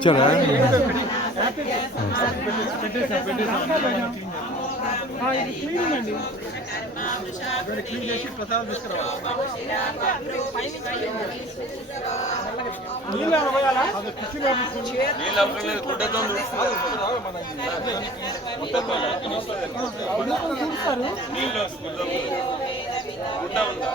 ఇచ్చారా? నీళ్ళు ఉందా ఉందా?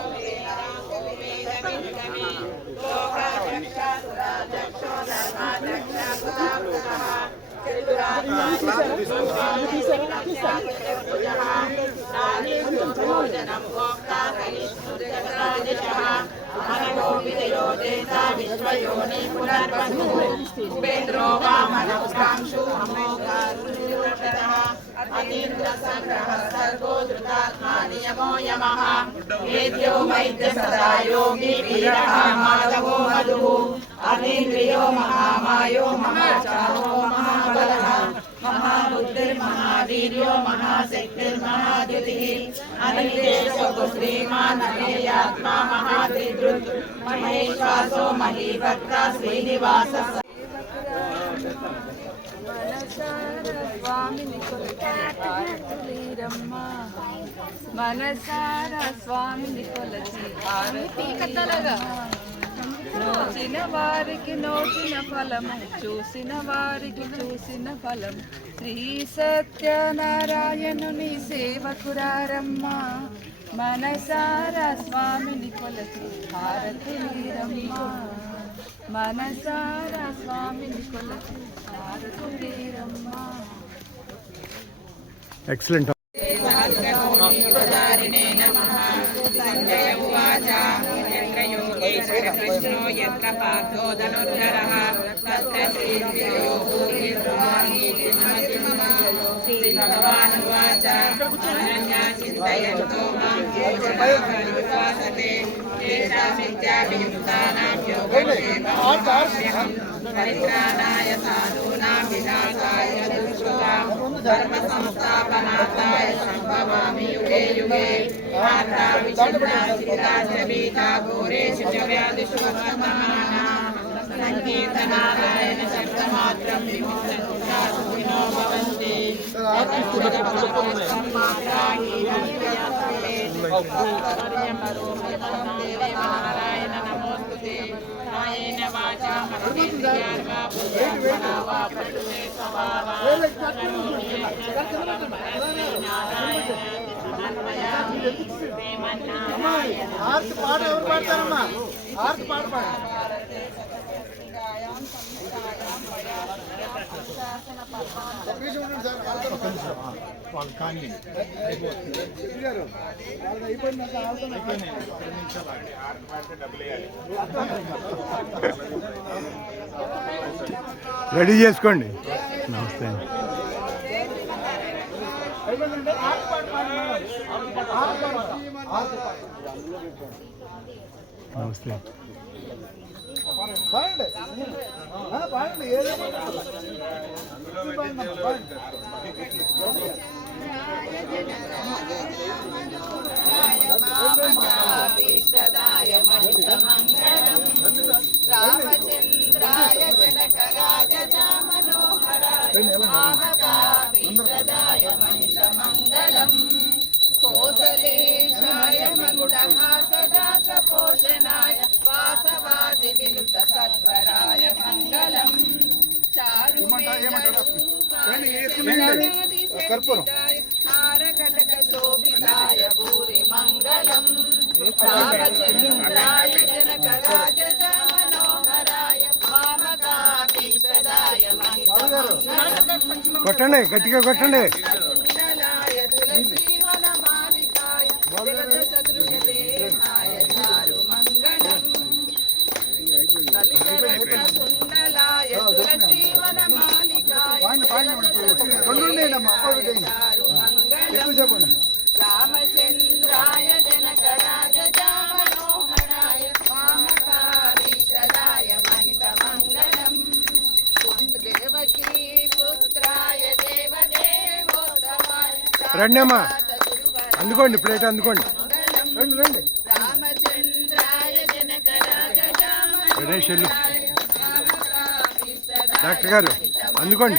वामनस्तांशु अमोघारुणिरुषतः अतीन्द्रसङ्ग्रहः सर्गो धृतात्मा नियमो यमः वेद्यो वैद्य सदा योगी वीरः माधवो मधुः अतीन्द्रियो महामायो महाचारो महाबुद्धिर्महावीर्यो महाशक्तिर्महाद्युतिः अनिलेशो श्रीमान् अमेयात्मा महात्रिदृत् महेश्वासो महीभक्ता श्रीनिवासः స్వామిని కొలచీరమ్మ మనసార స్వామిని కొలచి కత్తలగా నోచిన వారికి నోచిన ఫలము చూసిన వారికి చూసిన ఫలం శ్రీ సత్యనారాయణుని సేవకురారమ్మ మనసార స్వామిని కొలచి హారతి నీరమ్మ మనసార స్వామిని కొలచి హారతి నీరమ్మ ఎక్సలెంట్ कृष्णो यत्र पार्थो धनुर्धरः तत्र श्रीर्विजयो श्रीभगवानुवाच अनन्या चिन्तयन्तो मां ये जनाः पर्युपासते तेषामित्याभियुक्तानां योगक्षेमम् परित्राणाय साधूनां विनाशाय दुष्कृतां धर्मसंस्थापनार्थाय सम्भवामि युगे युगे। माता विचरणा स्थिता च बीता घोरेषु च व्याधिषु वर्तमाना। सङ्कीर्तनारायण शब्दमात्रं विमुक्तदुःखासुखिनो भवन्ति। नारायण नमोस्तुते ఆర్తి పాట ఎవరు పాడతారమ్మా? ఆర్తి పాట పాడు. వాళ్ళు కానీ రెడీ చేసుకోండి. నమస్తే. నమస్తే. பாயிண்ட் பாயிண்ட் ஏழு பாயிண்ட் వినుత సత్వరాయ మంగళం. కర్పూరం. హారకటక శోభితాయ భూరి మంగళం. రామచంద్రాయ జనకరాజ మనోహరాయ మామకాభీష్టదాయ మంగళం. కొట్టండి గట్టిగా కొట్టండి. రామచంద్రాయ జనకరాజ మనోహరాయ వామకారీశరాయ మంగళం దేవకీ పుత్రాయ దేవదేవోత్తమాయ అందుకోండి ప్లేట్ అందుకోండి. రండి రండి. రామచంద్రాయ గణేష్ డాక్టర్ గారు అందుకోండి.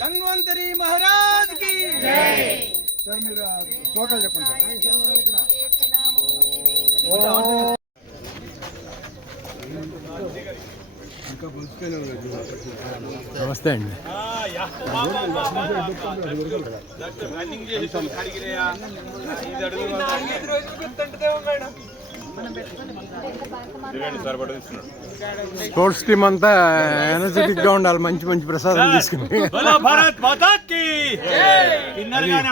ధన్వంతరి మహారాజ్కి సార్ మీరు శ్లోకాలు చెప్పండి నమస్తే అండి. రన్నింగ్ స్పోర్ట్స్ టీం అంతా ఎనర్జెటిక్గా ఉండాలి మంచి మంచి ప్రసాదం తీసుకుని. భారత్ మాతాకి.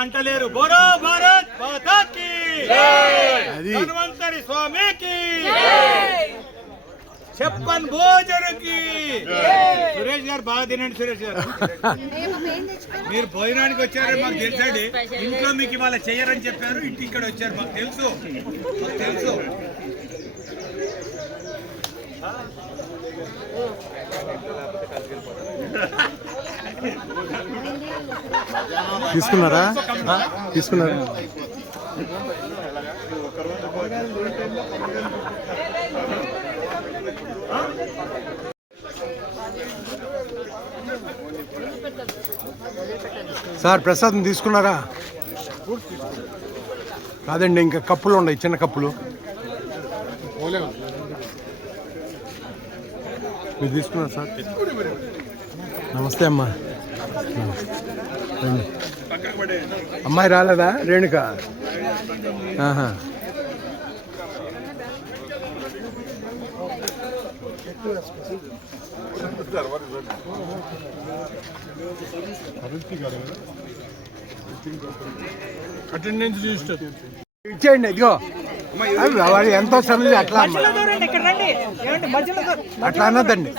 అంటలేరు. బోరో భారత్ మాతాకి. అది. భోజనకి. సురేష్ గారు బాగా తినండి సురేష్ గారు. మీరు భోజనానికి వచ్చారు మాకు తెలిసాడు. ఇంట్లో మీకు ఇవాళ చెయ్యరని చెప్పారు. ఇంటి ఇక్కడ వచ్చారు. మాకు తెలుసు. తెలుసు. తీసుకున్నారా? తీసుకున్నారా? సార్ ప్రసాదం తీసుకున్నారా? కాదండి ఇంకా కప్పులు ఉన్నాయి చిన్న కప్పులు. మీరు తీసుకున్నారు సార్? నమస్తే అమ్మా. అమ్మాయి రాలేదా? రేణుక? ఆహా. ఇచ్చేయండి ఇదిగో. ఎంతో సన్నది అట్లా అమ్మ. అట్లా అనొద్దండి.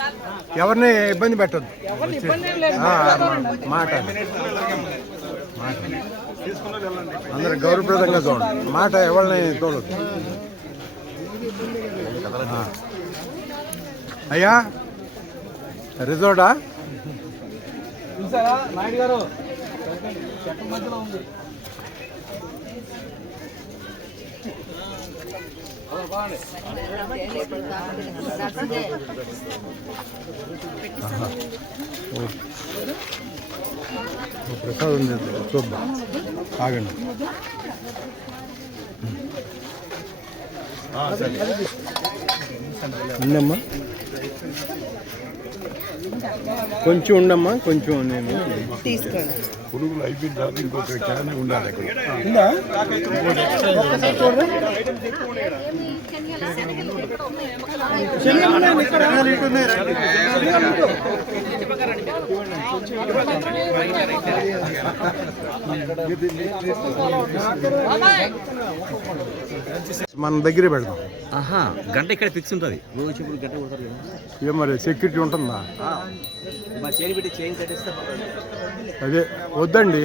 ఎవరిని ఇబ్బంది పెట్టద్దు. మాట అందరు గౌరవప్రదంగా చూడండి. మాట ఎవరిని చూడదు ఆ. అయ్యా రిజోర్టా? చూసారా? నాయుడు గారు మధ్యలో ఉంది. ప్రసాదం చూద్దాం ఆగండి ఉండమ్మా కొంచెం ఉండమ్మా కొంచెం నేను పురుగులు అయిపోయిన తర్వాత ఇంకొక క్యాన్ ఉండాలి మన దగ్గరే పెడదాం. ఆహా గంట ఇక్కడ ఫిక్స్ ఉంటుంది. రోజు ఇప్పుడు గంట కొడతారు కదా ఏం మరి సెక్యూరిటీ ఉంటుందా అదే వద్దండి.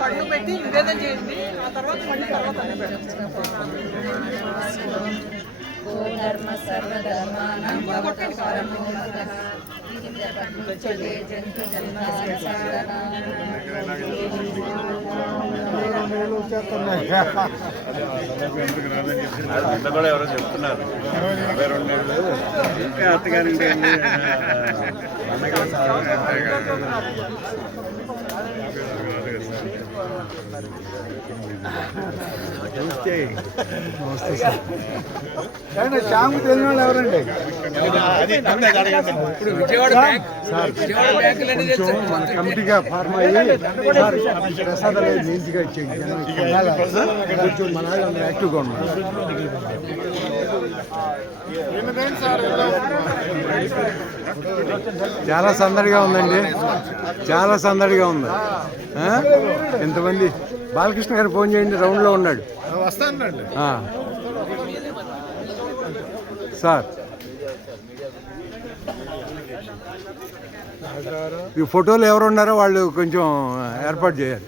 పళ్ళు పెట్టి నివేదన చేయండి ఆ తర్వాత మళ్ళీ తర్వాత అన్ని పెట్టండి. ధర్మ సర్వధర్మానాం భవత పరమో మతః ఉచ్యతే జంతు జన్మాయ సాధనాం. కూడా ఎవరో చెప్తున్నారు యాభై రెండు నెలలు అత్తగారి నమస్తే సార్ శ్యామ్ తెలిసిన వాళ్ళు ఎవరండి సార్ కొంచెం మన కమిటీగా ఫార్మ్ అయ్యి సార్ ప్రసాదాలు నీట్గా ఇచ్చేయండి కొంచెం మన వాళ్ళు యాక్టివ్గా ఉన్నారు చాలా సందడిగా ఉందండి. చాలా సందడిగా ఉంది? ఎంతమంది? బాలకృష్ణ గారు ఫోన్ చేయండి రౌండ్లో ఉన్నాడు. సార్. ఈ ఫోటోలు ఎవరు ఉన్నారో వాళ్ళు కొంచెం ఏర్పాటు చేయాలి.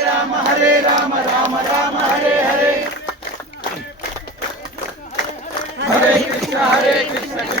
राम हरे राम राम राम हरे हरे। हरे कृष्ण हरे कृष्ण।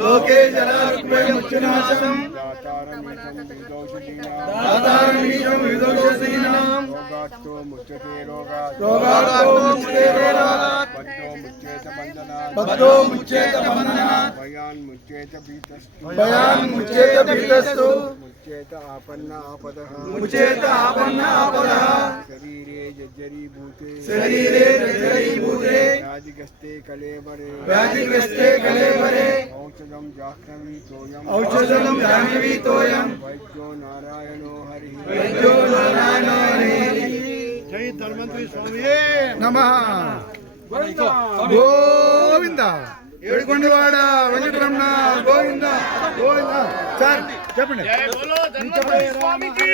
లోకే జలారుగ్భయముచ్చునాశం దాతారమీశం విదోషసీనాం రోగాతో ముచ్యతే రోగాత్. బద్ధో ముచ్చేత బంధనాత్. భయాన్ ముచ్చేత భీతస్తు భయాన్ ముచ్చేత భీతస్తు ఆపన్న ఆపదః. ఆపన్న ఆపదః శరీరే శరీరే జర్జరీభూతే వ్యాధిగ్రస్తే కళేబరే వ్యాధిగ్రస్తే కళేబరే ఔషధం జాహ్నవి తోయం ఔషధం జాహ్నవి తోయం వైద్యో నారాయణో హరి వైద్యో నారాయణో హరి జై ధర్మంత్రి స్వామి నమః గోవింద ఏడుకొండవాడ వెంకటరమణ గోవింద గోవింద సార్ చెప్పండి చెప్పండి